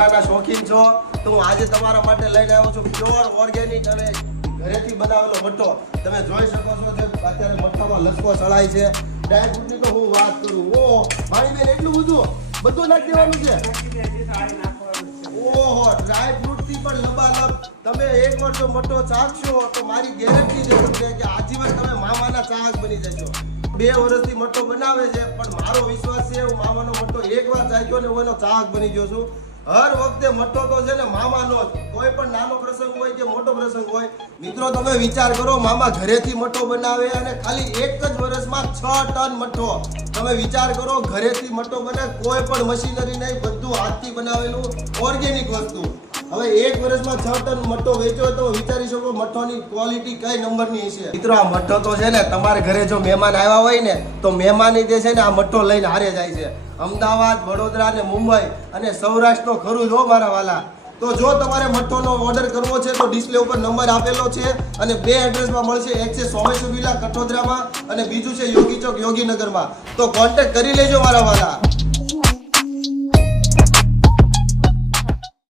મઠ્ઠાના શોખીન છો તો હું આજે તમારા માટે લઈને આવ્યો છું પ્યોર ઓર્ગેનિક અને ઘરેથી બનાવેલો મઠ્ઠો. તમે જોઈ શકો છો કે અત્યારે મઠ્ઠામાં લસકો સળાય છે. ડ્રાયફ્રૂટની તો હું વાત કરું. ઓહો ભાણીબેન, એટલું બધું નાખી દેવાનું છે. ઓહો, ડ્રાયફ્રૂટથી પણ લંબાલંબ તમે એકવાર જો મઠ્ઠો ચાખશો તો મારી ગેરંટી છે તમને કે આજીવન તમે મામાના ચાહક બની જશો. 2 વર્ષથી મઠ્ઠો બનાવે છે પણ મારો વિશ્વાસ છે હું મામાનો મઠ્ઠો એકવાર ચાખ્યો ને હું એનો ચાહક બની ગયો છું. હર વખતે મઠ્ઠો તો છે ને મામાનો જ. કોઈ પણ નાનો પ્રસંગ હોય કે મોટો પ્રસંગ હોય, મિત્રો તમે વિચાર કરો, મામા ઘરેથી મઠ્ઠો બનાવે અને ખાલી 1 જ વર્ષમાં 6 ટન મઠ્ઠો. તમે વિચાર કરો, ઘરેથી મઠ્ઠો બને, કોઈ પણ મશીનરી નહીં, બધું હાથથી બનાવેલું ઓર્ગેનિક વસ્તુ. હવે 1 વર્ષમાં 6 ટન મઠ્ઠો વેચ્યો તો વિચારી શકો મઠ્ઠોની ક્વોલિટી કઈ નંબરની હશે. મિત્રો આ મઠ્ઠો તો છે ને તમારે ઘરે જો મહેમાન આવ્યા હોય ને તો મહેમાની જે છે ને આ મઠ્ઠો લઈને હારે જાય છે. અમદાવાદ, વડોદરા અને મુંબઈ અને સૌરાષ્ટ્રનો ખરું જો મારા વાલા. તો જો તમારે મઠ્ઠોનો ઓર્ડર કરવો છે તો ડિસ્પ્લે ઉપર નંબર આપેલો છે અને 2 એડ્રેસમાં મળશે. એક છે સોમેશ્વર વિલા કટોદરામાં અને બીજું છે યોગી ચોક યોગીનગરમાં. તો કોન્ટેક્ટ કરી લેજો મારા વાલા.